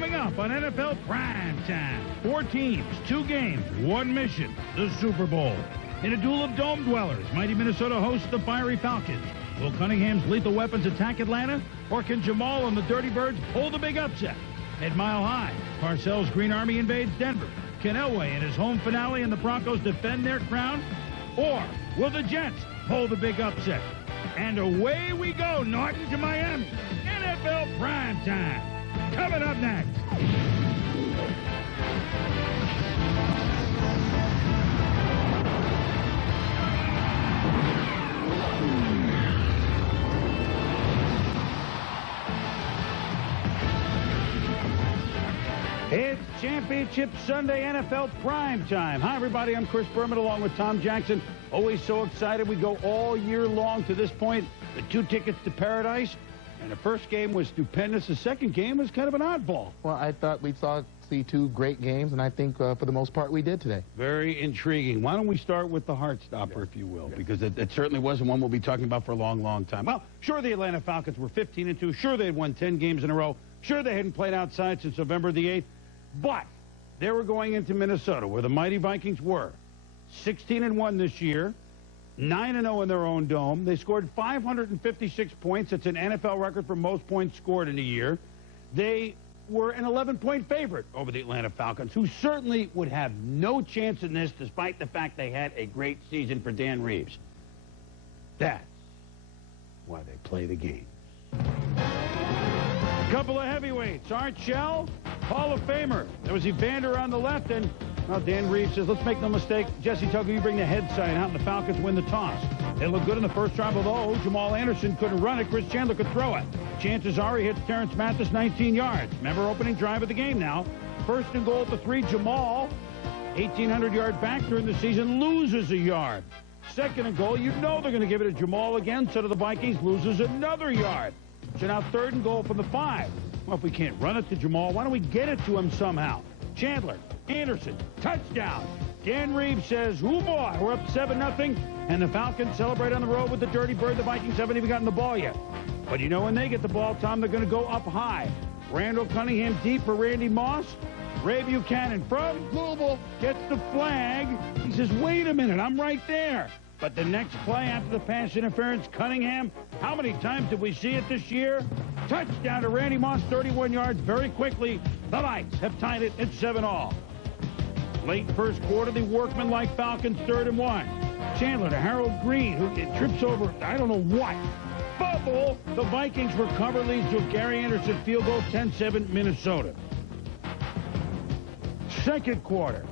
Coming up on NFL PrimeTime. 4 teams, 2 games, 1 mission, the Super Bowl. In a duel of dome dwellers, mighty Minnesota hosts the fiery Falcons. Will Cunningham's lethal weapons attack Atlanta, or can Jamal and the Dirty Birds pull the big upset? At Mile High, Parcells' Green Army invades Denver. Can Elway in his home finale and the Broncos defend their crown? Or will the Jets pull the big upset? And away we go, Norton to Miami. NFL PrimeTime. Coming up next. It's Championship Sunday NFL PrimeTime. Hi, everybody. I'm Chris Berman along with Tom Jackson. Always so excited. We go all year long to this point. The 2 tickets to paradise. And the first game was stupendous. The second game was kind of an oddball. Well, I thought we'd see 2 great games, and I think for the most part we did today. Very intriguing. Why don't we start with the Heartstopper, if you will, because it certainly wasn't one we'll be talking about for a long, long time. Well, sure, the Atlanta Falcons were 15-2. Sure, they had won 10 games in a row. Sure, they hadn't played outside since November the 8th. But they were going into Minnesota, where the mighty Vikings were 16-1 this year, 9-0 in their own dome. They scored 556 points. It's an NFL record for most points scored in a year. They were an 11-point favorite over the Atlanta Falcons, who certainly would have no chance in this, despite the fact they had a great season for Dan Reeves. That's why they play the game. Couple of heavyweights. Art Shell, Hall of Famer. There was Evander on the left, and Dan Reeves says, let's make no mistake, Jesse Tuggle, you bring the head side out, and the Falcons win the toss. They look good in the first drive, although Jamal Anderson couldn't run it. Chris Chandler could throw it. Chances are he hits Terrence Mathis 19 yards. Remember, opening drive of the game now. First and goal at the 3, Jamal, 1,800-yard back during the season, loses a yard. Second and goal, you know they're going to give it to Jamal again, so do the Vikings, loses another yard. So now 3rd and goal from the 5. Well, if we can't run it to Jamal, why don't we get it to him somehow? Chandler, Anderson, touchdown. Dan Reeves says, "Hoo boy, we're up 7-0, and the Falcons celebrate on the road with the Dirty Bird. The Vikings haven't even gotten the ball yet. But you know when they get the ball, Tom, they're going to go up high. Randall Cunningham deep for Randy Moss. Ray Buchanan from Louisville gets the flag. He says, wait a minute, I'm right there. But the next play after the pass interference, Cunningham, how many times did we see it this year? Touchdown to Randy Moss, 31 yards very quickly. The Vikes have tied it at 7-all. Late first quarter, the workmanlike Falcons 3rd and 1. Chandler to Harold Green, who trips over, I don't know what. Fumble. The Vikings recover, leads to a Gary Anderson field goal, 10-7 Minnesota. Second quarter,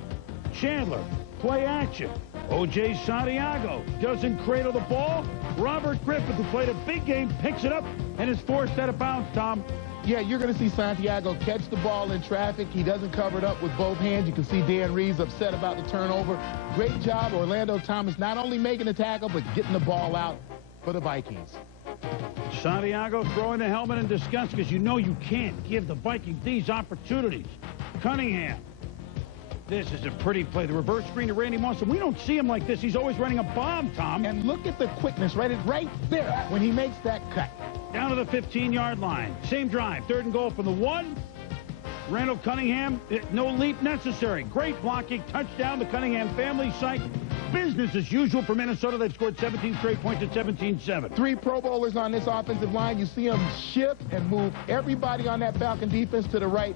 Chandler, play action. O.J. Santiago doesn't cradle the ball. Robert Griffith, who played a big game, picks it up and is forced out of bounds, Tom. Yeah, you're going to see Santiago catch the ball in traffic. He doesn't cover it up with both hands. You can see Dan Reeves upset about the turnover. Great job, Orlando Thomas, not only making the tackle, but getting the ball out for the Vikings. Santiago throwing the helmet in disgust because you know you can't give the Vikings these opportunities. Cunningham. This is a pretty play. The reverse screen to Randy Moss. And we don't see him like this. He's always running a bomb, Tom. And look at the quickness, right? It's right there when he makes that cut. Down to the 15-yard line. Same drive. 3rd and goal from the 1. Randall Cunningham, no leap necessary. Great blocking. Touchdown. The Cunningham family site. Business as usual for Minnesota. They've scored 17 straight points at 17-7. 3 Pro Bowlers on this offensive line. You see them shift and move everybody on that Falcon defense to the right.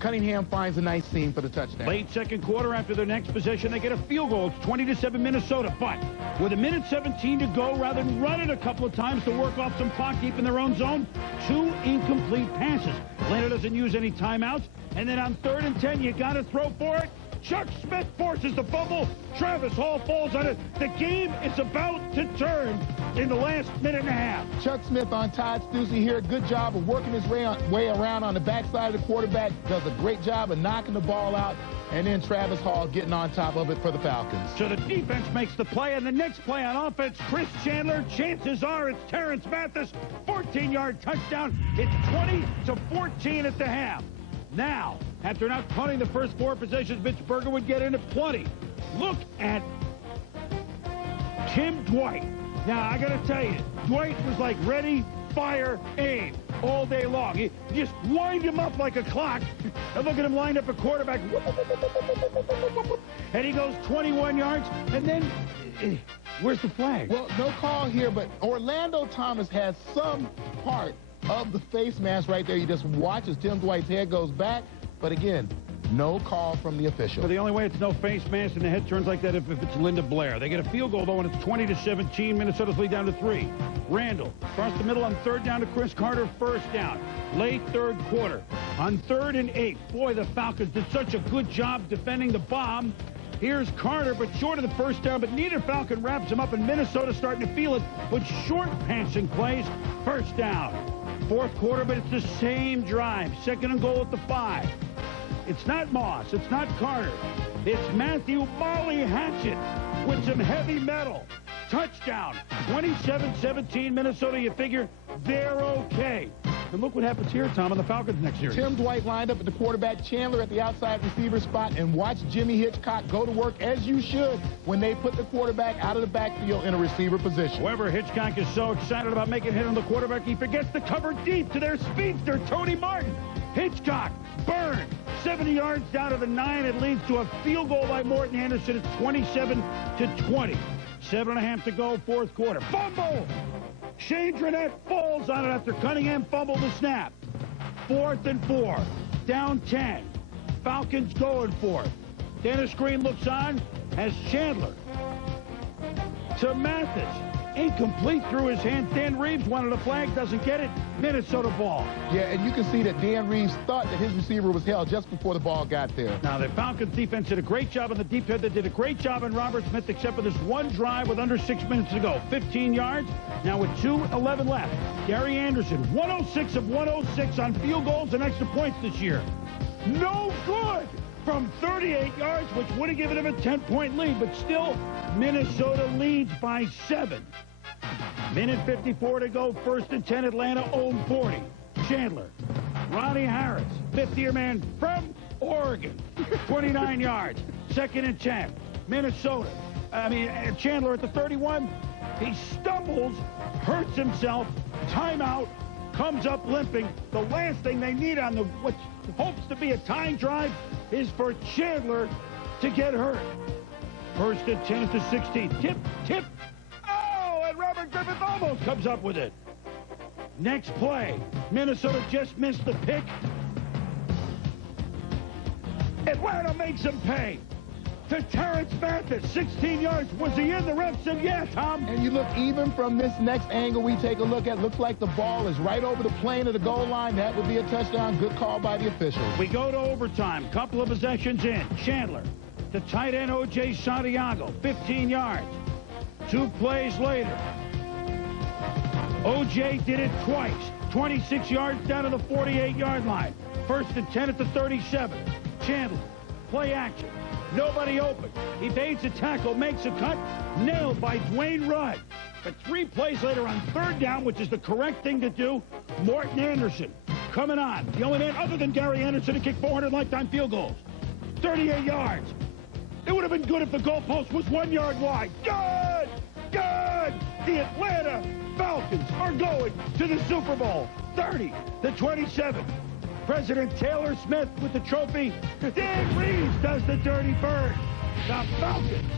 Cunningham finds a nice seam for the touchdown. Late second quarter, after their next possession, they get a field goal. It's 20-7 Minnesota. But with 1:17 to go, rather than run it a couple of times to work off some clock deep in their own zone, 2 incomplete passes. Atlanta doesn't use any timeouts. And then on 3rd and 10, you got to throw for it. Chuck Smith forces the fumble. Travis Hall falls on it. The game is about to turn in the last minute and a half. Chuck Smith on Todd Stussy here. Good job of working his way around on the backside of the quarterback. Does a great job of knocking the ball out. And then Travis Hall getting on top of it for the Falcons. So the defense makes the play, and the next play on offense, Chris Chandler. Chances are it's Terrence Mathis. 14-yard touchdown. It's 20-14 at the half. Now, after not punting the first 4 possessions, Mitch Berger would get in at 20. Look at Tim Dwight Now, I got to tell you, Dwight was like ready, fire, aim all day long. You just wind him up like a clock, and look at him lined up a quarterback, and he goes 21 yards, and then where's the flag? Well, no call here, but Orlando Thomas has some part of the face mask right there. You just watch as Tim Dwight's head goes back, but again, no call from the official. But the only way it's no face mask and the head turns like that if it's Linda Blair. They get a field goal, though, and it's 20-17. Minnesota's lead down to 3. Randall across the middle on third down to Chris Carter, first down. Late third quarter. On 3rd and 8. Boy, the Falcons did such a good job defending the bomb. Here's Carter, but short of the first down, but neither Falcon wraps him up, and Minnesota starting to feel it with short passing plays. First down. Fourth quarter, but it's the same drive. 2nd and goal at the 5. It's not Moss. It's not Carter. It's Matthew Molly Hatchett with some heavy metal. Touchdown. 27-17 Minnesota. You figure they're okay. And look what happens here, Tom, on the Falcons next year. Tim Dwight lined up at the quarterback, Chandler at the outside receiver spot, and watch Jimmy Hitchcock go to work as you should when they put the quarterback out of the backfield in a receiver position. However, Hitchcock is so excited about making a hit on the quarterback, he forgets to cover deep to their speedster, Tony Martin. Hitchcock burned 70 yards down to the 9. It leads to a field goal by Morton Anderson. It's 27-20. 7.5 to go, fourth quarter. Fumble! Shane Drenette falls on it after Cunningham fumbled the snap. 4th and 4. Down 10. Falcons going for it. Dennis Green looks on, has Chandler to Mathis. Incomplete through his hands. Dan Reeves wanted a flag, doesn't get it. Minnesota ball. Yeah, and you can see that Dan Reeves thought that his receiver was held just before the ball got there. Now, the Falcons defense did a great job on the deep head. They did a great job on Robert Smith, except for this one drive with under 6 minutes to go. 15 yards, now with 2:11 left. Gary Anderson, 106 of 106 on field goals and extra points this year. No good from 38 yards, which would have given him a 10-point lead, but still, Minnesota leads by 7. Minute 54 to go. 1st and 10. Atlanta own 40. Chandler. Ronnie Harris, 50-year man from Oregon. 29 yards. 2nd and 10. Minnesota. Chandler at the 31. He stumbles, hurts himself. Timeout. Comes up limping. The last thing they need on the what hopes to be a tying drive is for Chandler to get hurt. 1st and 10 to 16. Tip. Robert Griffith almost comes up with it. Next play. Minnesota just missed the pick. Atlanta makes him pay. To Terrence Mathis, 16 yards. Was he in? The ref said, yeah, Tom. And you look, even from this next angle we take a look at, looks like the ball is right over the plane of the goal line. That would be a touchdown. Good call by the officials. We go to overtime. Couple of possessions in. Chandler to tight end O.J. Santiago, 15 yards. 2 plays later, O.J. did it twice. 26 yards down to the 48-yard line. 1st and 10 at the 37. Chandler, play action. Nobody open. He evades a tackle, makes a cut, nailed by Dwayne Rudd. But 3 plays later on 3rd down, which is the correct thing to do, Morton Anderson coming on. The only man other than Gary Anderson to kick 400 lifetime field goals. 38 yards. It would have been good if the goalpost was 1 yard wide. Good! The Atlanta Falcons are going to the Super Bowl. 30-27. President Taylor Smith with the trophy. Dan Reeves does the dirty bird. The Falcons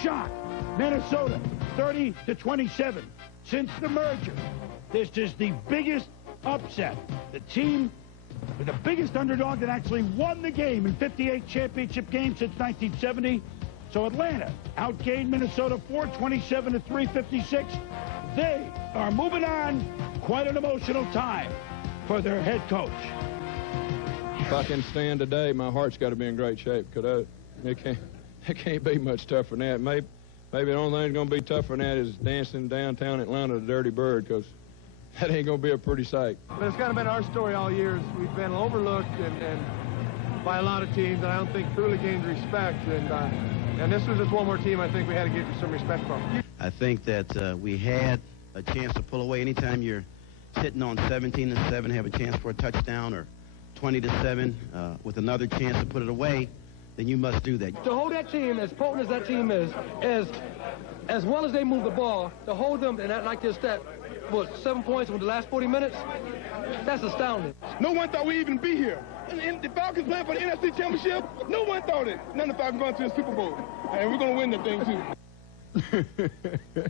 shock Minnesota 30-27. Since the merger, this is the biggest upset. The team with the biggest underdog that actually won the game in 58 championship games since 1970. So Atlanta outgained Minnesota 427-356. They are moving on. Quite an emotional time for their head coach. If I can stand today, my heart's got to be in great shape, because it can't be much tougher than that. Maybe the only thing that's going to be tougher than that is dancing downtown Atlanta the Dirty Bird, because that ain't going to be a pretty sight. But it's kind of been our story all years. We've been overlooked and by a lot of teams, and I don't think truly gained respect. And this was just one more team I think we had to get some respect from. I think that we had a chance to pull away. Anytime you're sitting on 17-7, have a chance for a touchdown, or 20-7 with another chance to put it away, then you must do that. To hold that team, as potent as that team is, as well as they move the ball, to hold them and act like this, that, what, 7 points with the last 40 minutes? That's astounding. No one thought we'd even be here. And the Falcons playing for the NFC Championship, no one thought it. None of the Falcons going to the Super Bowl. And we're going to win the thing, too.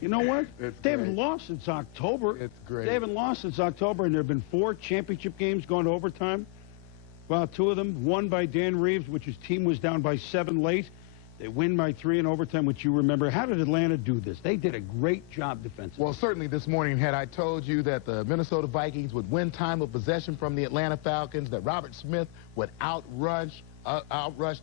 You know what? They haven't lost since October. It's great. They haven't lost since October, and there have been 4 championship games going to overtime. Well, 2 of them won by Dan Reeves, which his team was down by 7 late. They win by 3 in overtime, which you remember. How did Atlanta do this? They did a great job defensively. Well, certainly this morning, had I told you that the Minnesota Vikings would win time of possession from the Atlanta Falcons, that Robert Smith would outrush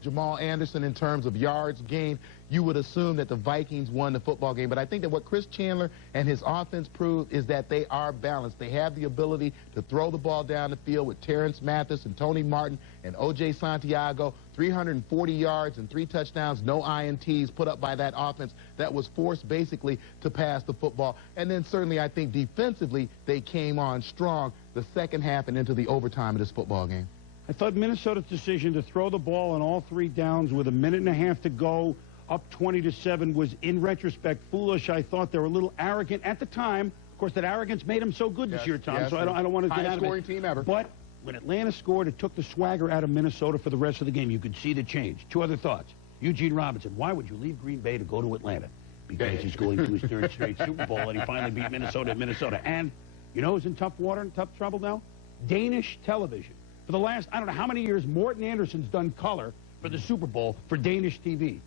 Jamal Anderson in terms of yards gained, you would assume that the Vikings won the football game. But I think that what Chris Chandler and his offense proved is that they are balanced. They have the ability to throw the ball down the field with Terrence Mathis and Tony Martin and O.J. Santiago. 340 yards and 3 touchdowns, no INTs put up by that offense that was forced basically to pass the football. And then certainly I think defensively they came on strong the second half and into the overtime of this football game. I thought Minnesota's decision to throw the ball on all 3 downs with 1.5 minutes to go, up 20-7, was, in retrospect, foolish. I thought they were a little arrogant at the time. Of course, that arrogance made them so good this year, Tom, so I don't want to get out of it. Highest scoring team ever. But when Atlanta scored, it took the swagger out of Minnesota for the rest of the game. You could see the change. 2 other thoughts. Eugene Robinson, why would you leave Green Bay to go to Atlanta? Because he's going to his 3rd straight Super Bowl, and he finally beat Minnesota at Minnesota. And you know who's in tough water and tough trouble now? Danish television. For the last, I don't know how many years, Morton Anderson's done color for the Super Bowl for Danish TV.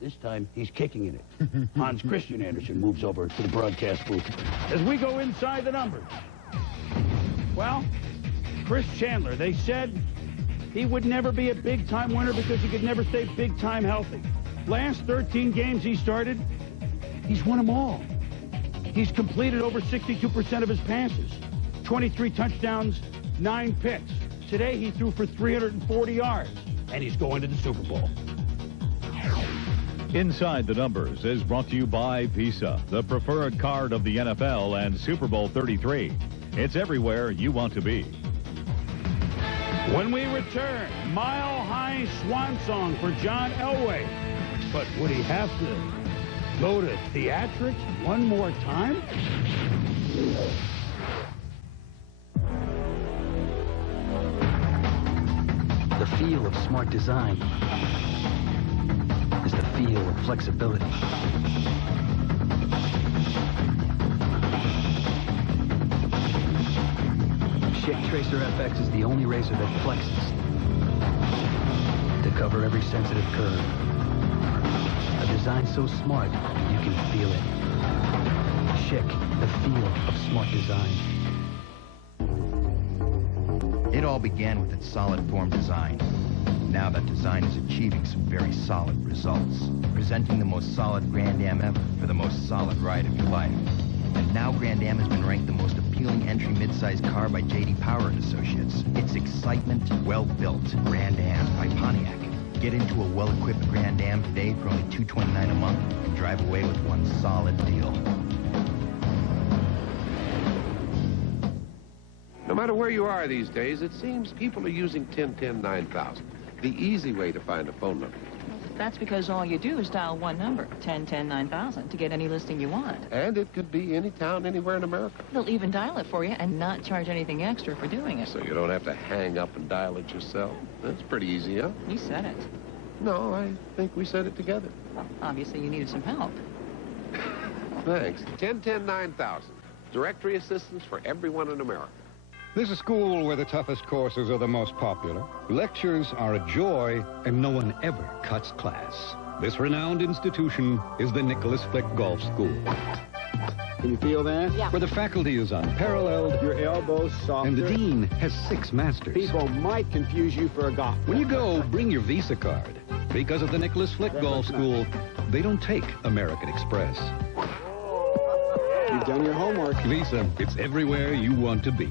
This time, he's kicking in it. Hans Christian Andersen moves over to the broadcast booth. As we go inside the numbers. Well, Chris Chandler, they said he would never be a big-time winner because he could never stay big-time healthy. Last 13 games he started, he's won them all. He's completed over 62% of his passes. 23 touchdowns, 9 picks. Today he threw for 340 yards, and he's going to the Super Bowl. Inside the Numbers is brought to you by Visa, the preferred card of the NFL and Super Bowl XXXIII. It's everywhere you want to be. When we return, Mile High Swan Song for John Elway. But would he have to go to theatrics one more time? The feel of smart design is the feel of flexibility. Schick Tracer FX is the only razor that flexes to cover every sensitive curve. A design so smart, you can feel it. Schick, the feel of smart design. It all began with its solid form design. Now that design is achieving some very solid results, presenting the most solid Grand Am ever for the most solid ride of your life. And now Grand Am has been ranked the most appealing entry midsize car by J.D. Power and Associates. It's excitement, well-built. Grand Am by Pontiac. Get into a well-equipped Grand Am today for only $229 a month and drive away with one solid deal. No matter where you are these days, it seems people are using 1010-9000, the easy way to find a phone number. That's because all you do is dial one number, 1010-9000, to get any listing you want. And it could be any town, anywhere in America. They'll even dial it for you and not charge anything extra for doing it. So you don't have to hang up and dial it yourself. That's pretty easy, huh? You said it. No, I think we said it together. Well, obviously you needed some help. Thanks. 1010-9000, directory assistance for everyone in America. There's a school where the toughest courses are the most popular. Lectures are a joy, and no one ever cuts class. This renowned institution is the Nicholas Flick Golf School. Can you feel that? Yeah. Where the faculty is unparalleled. Your elbows softer. And the dean has 6 masters. People might confuse you for a golfer. When you go, bring your Visa card. Because of the Nicholas Flick Golf School, they don't take American Express. You've done your homework. Visa, it's everywhere you want to be.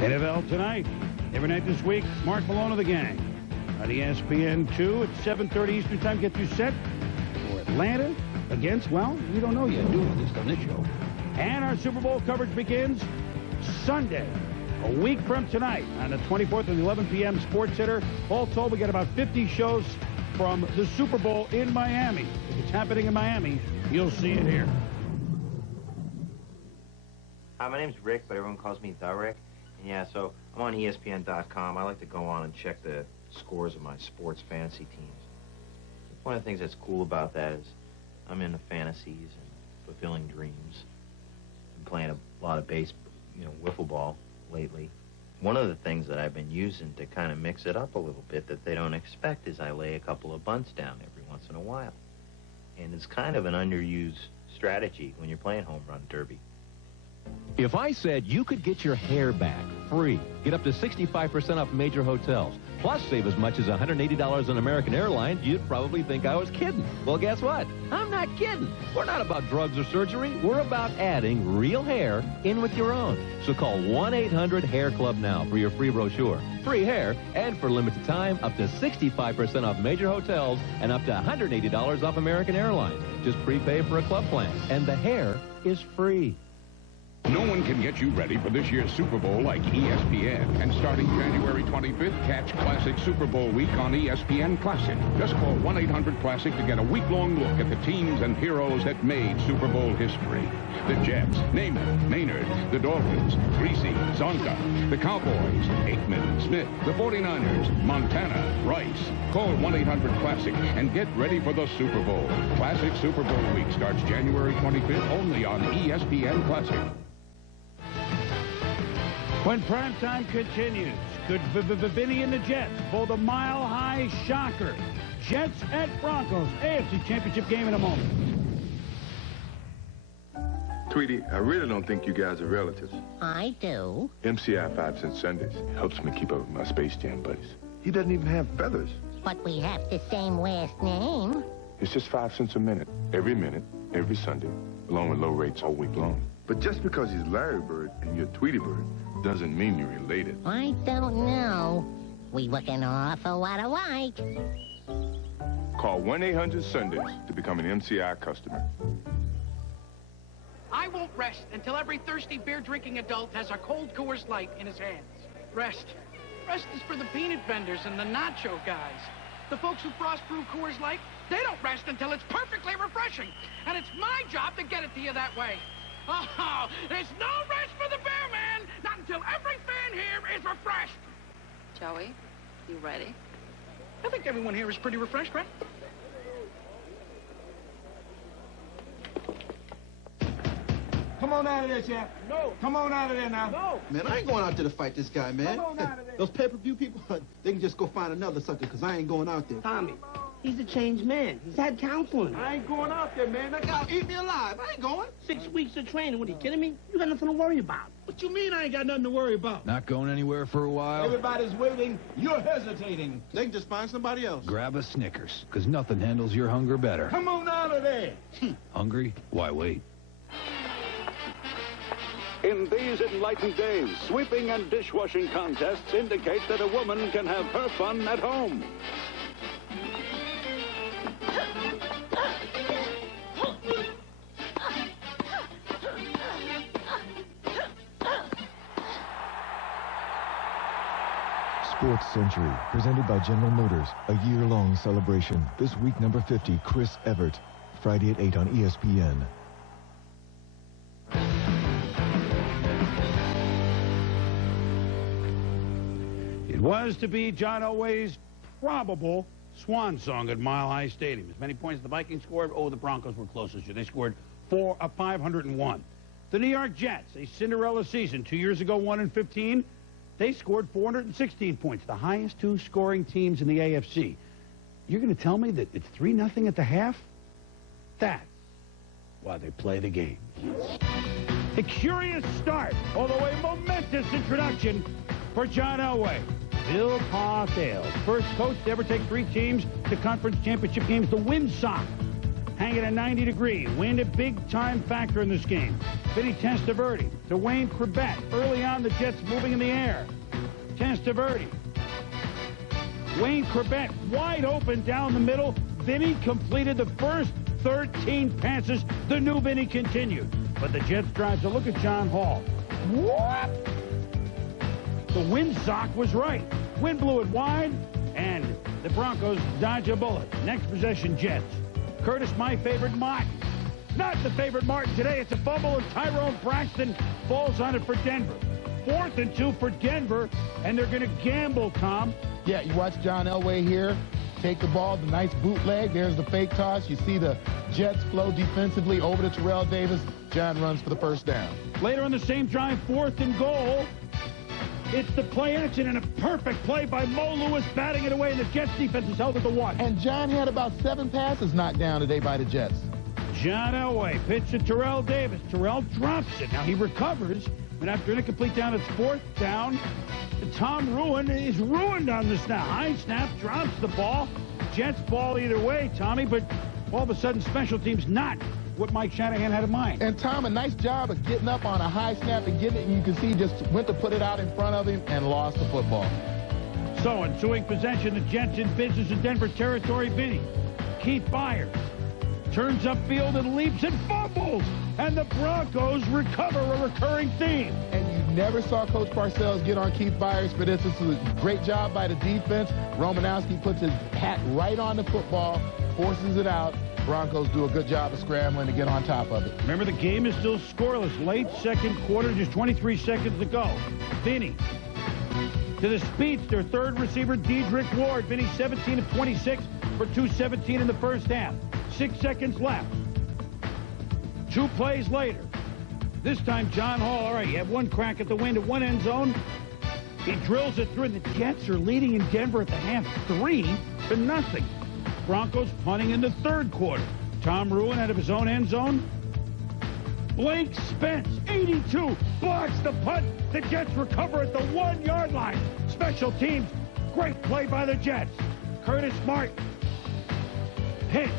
NFL Tonight. Every night this week, Mark Malone of the gang on ESPN 2 at 7:30 Eastern Time. Get you set for Atlanta against, well, we don't know yet, do we, just on this show. And our Super Bowl coverage begins Sunday a week from tonight on the 24th and 11 p.m. Sports Center. All told, we got about 50 shows from the Super Bowl in Miami. If it's happening in Miami, you'll see it here. Hi, my name's Rick, but everyone calls me The Rick. And yeah, so I'm on ESPN.com. I like to go on and check the scores of my sports fantasy teams. One of the things that's cool about that is I'm into fantasies and fulfilling dreams. I'm playing a lot of wiffle ball lately. One of the things that I've been using to kind of mix it up a little bit that they don't expect is I lay a couple of bunts down every once in a while. And it's kind of an underused strategy when you're playing home run derby. If I said you could get your hair back free, get up to 65% off major hotels, plus save as much as $180 on American Airlines, you'd probably think I was kidding. Well, guess what? I'm not kidding. We're not about drugs or surgery. We're about adding real hair in with your own. So call 1-800-HAIR-CLUB now for your free brochure. Free hair, and for limited time, up to 65% off major hotels and up to $180 off American Airlines. Just prepay for a club plan, and the hair is free. No one can get you ready for this year's Super Bowl like ESPN. And starting January 25th, catch Classic Super Bowl week on ESPN Classic. Just call 1-800-CLASSIC to get a week-long look at the teams and heroes that made Super Bowl history. The Jets, Namath, Maynard, the Dolphins, Greasy, Zonka, the Cowboys, Aikman, Smith, the 49ers, Montana, Rice. Call 1-800-CLASSIC and get ready for the Super Bowl. Classic Super Bowl week starts January 25th only on ESPN Classic. When primetime continues, could Vinny and the Jets pull the mile-high shocker? Jets at Broncos, AFC Championship game in a moment. Tweety, I really don't think you guys are relatives. I do. MCI 5 cent Sundays helps me keep up with my Space Jam buddies. He doesn't even have feathers. But we have the same last name. It's just 5 cents a minute, every Sunday, along with low rates all week long. But just because he's Larry Bird and you're Tweety Bird doesn't mean you're related. I don't know. We look an awful lot alike. Call 1-800-SUNDAYS to become an MCI customer. I won't rest until every thirsty beer-drinking adult has a cold Coors Light in his hands. Rest. Rest is for the peanut vendors and the nacho guys. The folks who frost-brew Coors Light, they don't rest until it's perfectly refreshing. And it's my job to get it to you that way. Oh, there's no rest for the Bearman, not until every fan here is refreshed. Joey, you ready? I think everyone here is pretty refreshed, right? Come on out of there, champ. No. Come on out of there now. No. Man, I ain't going out there to fight this guy, man. Come on out of there. Those pay-per-view people, they can just go find another sucker, because I ain't going out there. Tommy, he's a changed man. He's had counseling. I ain't going out there, man. That guy'll eat me alive. I ain't going. 6 weeks of training. What, are you kidding me? You got nothing to worry about. What you mean I ain't got nothing to worry about? Not going anywhere for a while? Everybody's waiting. You're hesitating. They can just find somebody else. Grab a Snickers, because nothing handles your hunger better. Come on out of there. Hungry? Why wait? In these enlightened days, sweeping and dishwashing contests indicate that a woman can have her fun at home. Sports Century, presented by General Motors, a year-long celebration. This week, number 50, Chris Evert. Friday at 8 on ESPN. It was to be John Elway's probable swan song at Mile High Stadium. As many points as the Vikings scored, the Broncos were closest. They scored 501. The New York Jets, a Cinderella season, 2 years ago, 1-15. They scored 416 points, the highest two scoring teams in the AFC. You're going to tell me that it's 3-0 at the half? That's why they play the game. A curious start, although a momentous introduction for John Elway. Bill Parcells, first coach to ever take 3 teams to conference championship games. The wind sock hanging at 90 degrees. Wind a big-time factor in this game. Vinny Testaverde to Wayne Corbett. Early on, the Jets moving in the air. Testaverde. Wayne Corbett wide open down the middle. Vinny completed the first 13 passes. The new Vinny continued. But the Jets drives a look at John Hall. What? The windsock was right. Wind blew it wide, and the Broncos dodge a bullet. Next possession, Jets. Curtis, my favorite, Martin. Not the favorite Martin today. It's a fumble, and Tyrone Braxton falls on it for Denver. 4th and 2 for Denver, and they're going to gamble, Tom. Yeah, you watch John Elway here take the ball, the nice bootleg. There's the fake toss. You see the Jets flow defensively over to Terrell Davis. John runs for the first down. Later on the same drive, 4th and goal. It's the play action and a perfect play by Mo Lewis batting it away, and the Jets defense is held at the 1. And John had about 7 passes knocked down today by the Jets. John Elway pitch to Terrell Davis. Terrell drops it. Now he recovers, but after an incomplete down, it's 4th down. Tom Ruin is ruined on this now. High snap, drops the ball. Jets ball either way, Tommy, but all of a sudden special teams not what Mike Shanahan had in mind. And Tom, a nice job of getting up on a high snap and getting it, and you can see he just went to put it out in front of him and lost the football. So ensuing possession, the Jets in business in Denver territory. Vinny, Keith Byers turns upfield and leaps and fumbles, and the Broncos recover, a recurring theme. And you never saw Coach Parcells get on Keith Byers for this. This is a great job by the defense. Romanowski puts his hat right on the football, forces it out. Broncos do a good job of scrambling to get on top of it. Remember, the game is still scoreless. Late second quarter, just 23 seconds to go. Vinny to the speedster, third receiver, Dedrick Ward. Vinny 17 of 26 for 217 in the first half. 6 seconds left. 2 plays later. This time, John Hall, all right, you have one crack at the wind at one end zone. He drills it through, and the Jets are leading in Denver at the half 3-0. Broncos punting in the third quarter. Tom Ruin out of his own end zone. Blake Spence, 82, blocks the punt. The Jets recover at the 1-yard line. Special teams, great play by the Jets. Curtis Martin, pitch,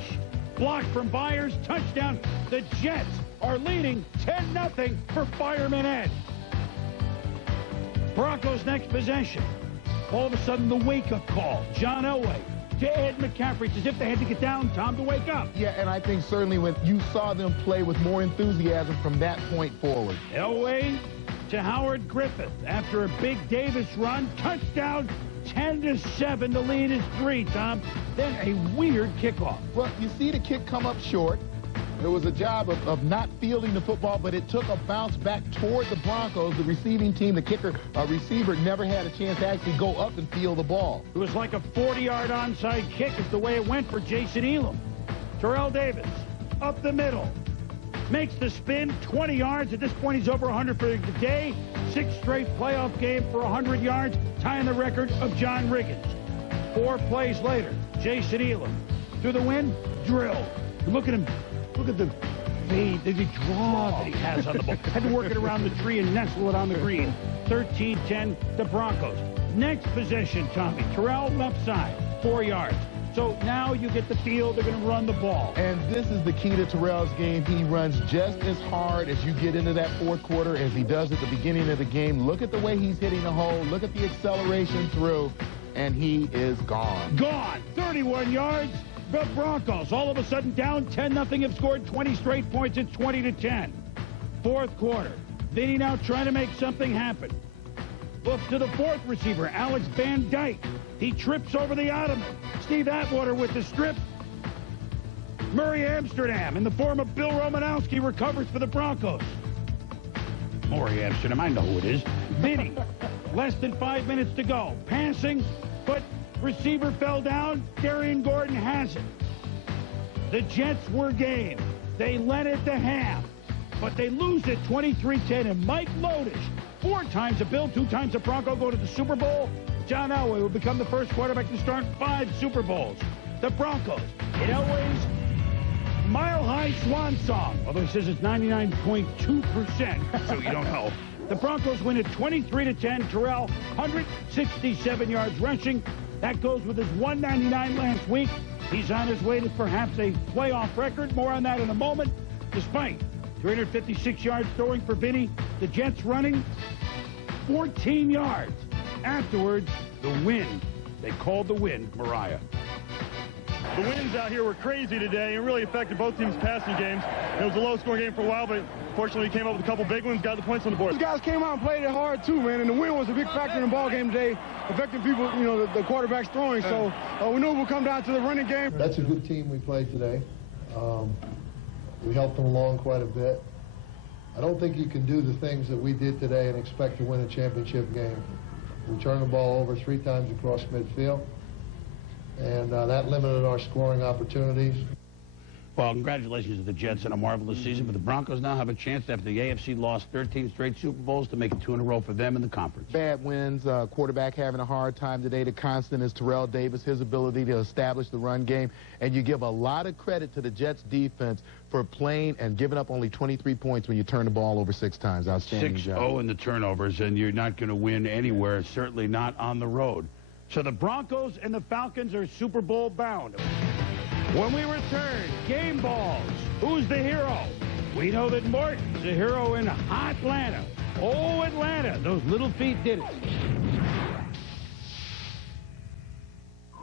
blocked from Byers, touchdown. The Jets are leading 10-0 for Fireman Ed. Broncos next possession. All of a sudden, the wake-up call. John Elway to Ed McCaffrey. It's as if they had to get down, Tom, to wake up. Yeah, and I think certainly when you saw them play with more enthusiasm from that point forward. Elway to Howard Griffith after a big Davis run. Touchdown, 10-7. The lead is 3, Tom. Then a weird kickoff. Well, you see the kick come up short. It was a job of not fielding the football, but it took a bounce back toward the Broncos. The receiving team, the kicker, receiver, never had a chance to actually go up and field the ball. It was like a 40-yard onside kick is the way it went for Jason Elam. Terrell Davis, up the middle, makes the spin, 20 yards. At this point, he's over 100 for the day. 6th straight playoff game for 100 yards, tying the record of John Riggins. 4 plays later, Jason Elam, through the wind, drilled. Look at him. Look at the fade, the draw that he has on the ball. Had to work it around the tree and nestle it on the green. 13-10, the Broncos. Next possession, Tommy. Terrell left side, 4 yards. So now you get the feel they're going to run the ball. And this is the key to Terrell's game. He runs just as hard as you get into that fourth quarter as he does at the beginning of the game. Look at the way he's hitting the hole. Look at the acceleration through. And he is gone. Gone. 31 yards. The Broncos, all of a sudden down 10-0, have scored 20 straight points. It's 20-10. Fourth quarter. Vinny now trying to make something happen. Look to the fourth receiver, Alex Van Dyke. He trips over the Ottoman. Steve Atwater with the strip. Murray Amsterdam, in the form of Bill Romanowski, recovers for the Broncos. Murray Amsterdam, I know who it is. Vinny, less than 5 minutes to go. Passing, but receiver fell down. Darian Gordon has it. The Jets were game. They led it to half, but they lose it 23-10. And Mike Lodish, 4 times a Bill, 2 times a Bronco, go to the Super Bowl. John Elway will become the first quarterback to start 5 Super Bowls. The Broncos, in Elway's mile-high swan song, although he says it's 99.2%, so you don't know. The Broncos win it 23-10. Terrell, 167 yards rushing. That goes with his 199 last week. He's on his way to perhaps a playoff record. More on that in a moment. Despite 356 yards throwing for Vinny, the Jets running 14 yards. Afterwards, the wind. They called the wind, Mariah. The winds out here were crazy today and really affected both teams' passing games. It was a low-scoring game for a while, but fortunately we came up with a couple big ones, got the points on the board. These guys came out and played it hard too, man, and the wind was a big factor in the ball game today, affecting people, you know, the quarterback's throwing. So we knew it would come down to the running game. That's a good team we played today. We helped them along quite a bit. I don't think you can do the things that we did today and expect to win a championship game. We turned the ball over 3 times across midfield, and that limited our scoring opportunities. Well, congratulations to the Jets on a marvelous season, but the Broncos now have a chance after the AFC lost 13 straight Super Bowls to make it 2 in a row for them in the conference. Bad wins, quarterback having a hard time today. The constant is Terrell Davis, his ability to establish the run game, and you give a lot of credit to the Jets defense for playing and giving up only 23 points when you turn the ball over 6 times. Outstanding job. 6-0 in the turnovers, and you're not going to win anywhere, certainly not on the road. So the Broncos and the Falcons are Super Bowl bound. When we return, game balls. Who's the hero? We know that Morton's the hero in Atlanta. Oh, Atlanta, those little feet did it.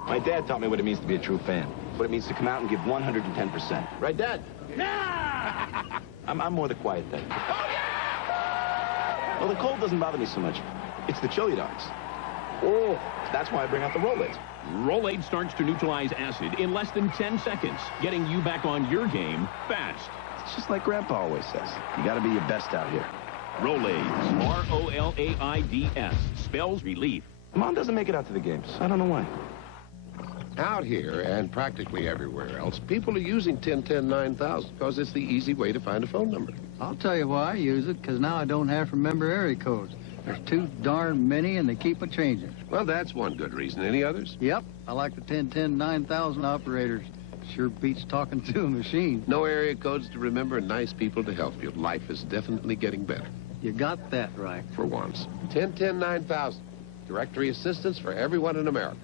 My dad taught me what it means to be a true fan. What it means to come out and give 110%. Right, Dad? Yeah! I'm more the quiet type. Oh, yeah! Well, the cold doesn't bother me so much. It's the chili dogs. Oh, that's why I bring out the Rolaids. Rolaids starts to neutralize acid in less than 10 seconds, getting you back on your game fast. It's just like Grandpa always says. You got to be your best out here. Rolaids, R-O-L-A-I-D-S, spells relief. Mom doesn't make it out to the games. I don't know why. Out here and practically everywhere else, people are using 1010-9000 because it's the easy way to find a phone number. I'll tell you why I use it, because now I don't have to remember area codes. There's too darn many, and they keep a-changing. Well, that's one good reason. Any others? Yep, I like the 1010-9000 operators. Sure beats talking to a machine. No area codes to remember and nice people to help you. Life is definitely getting better. You got that right. For once. 1010-9000. Directory assistance for everyone in America.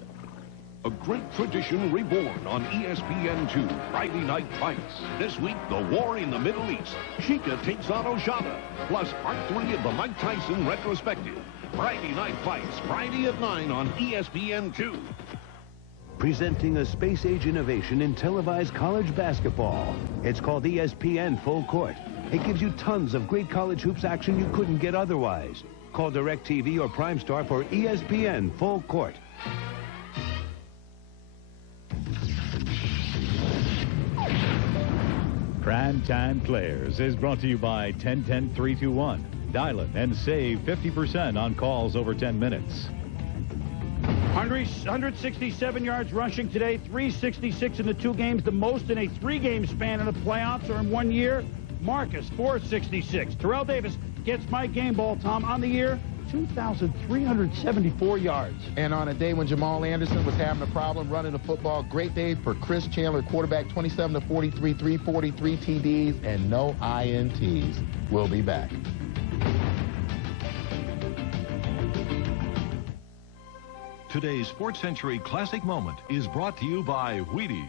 A great tradition reborn on ESPN2, Friday Night Fights. This week, the war in the Middle East. Chica takes on Ojada, plus part 3 of the Mike Tyson retrospective. Friday Night Fights, Friday at 9 on ESPN2. Presenting a space-age innovation in televised college basketball. It's called ESPN Full Court. It gives you tons of great college hoops action you couldn't get otherwise. Call DirecTV or PrimeStar for ESPN Full Court. PrimeTime Players is brought to you by 1010-321. Dial it and save 50% on calls over 10 minutes. 167 yards rushing today, 366 in the 2 games, the most in a 3-game span in the playoffs or in 1 year. Marcus, 466. Terrell Davis gets my game ball, Tom, on the year, 2,374 yards. And on a day when Jamal Anderson was having a problem running the football, great day for Chris Chandler, quarterback, 27 to 43, 343 TDs, and no INTs. We'll be back. Today's Sports Century Classic Moment is brought to you by Wheaties.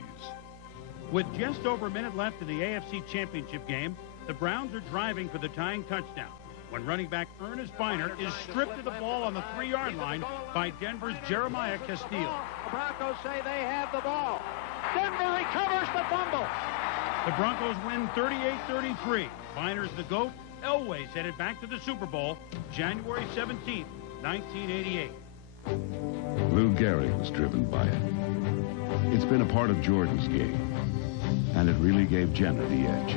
With just over a minute left in the AFC Championship game, the Browns are driving for the tying touchdown when running back Ernest Biner is stripped of the ball on the 3-yard line by Denver's Jeremiah Castile. The Broncos say they have the ball. Denver recovers the fumble. The Broncos win 38-33. Biner's the GOAT. Elway's headed back to the Super Bowl January 17th, 1988. Lou Gehrig was driven by it. It's been a part of Jordan's game, and it really gave Jenner the edge.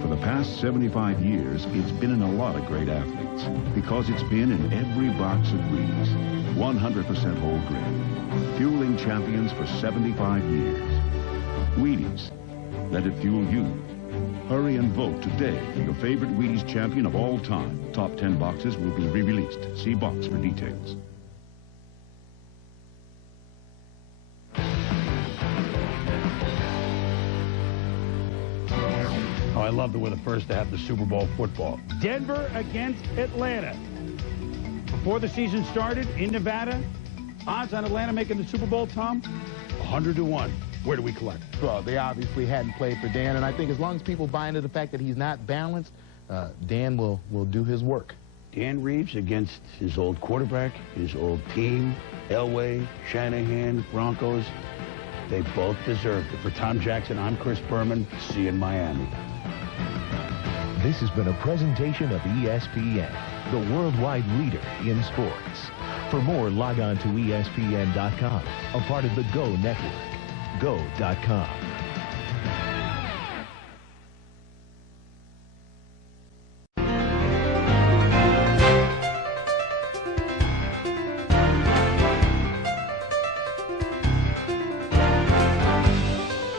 For the past 75 years, it's been in a lot of great athletes because it's been in every box of Wheaties. 100% whole grain. Fueling champions for 75 years. Wheaties. Let it fuel you. Hurry and vote today for your favorite Wheaties champion of all time. Top 10 boxes will be re-released. See box for details. Oh, I love that we're the first to have the Super Bowl football. Denver against Atlanta. Before the season started in Nevada, odds on Atlanta making the Super Bowl, Tom? 100-1. Where do we collect? Well, they obviously hadn't played for Dan, and I think as long as people buy into the fact that he's not balanced, Dan will do his work. Dan Reeves against his old quarterback, his old team, Elway, Shanahan, Broncos. They both deserved it. For Tom Jackson, I'm Chris Berman. See you in Miami. This has been a presentation of ESPN, the worldwide leader in sports. For more, log on to ESPN.com, a part of the Go Network. Go.com.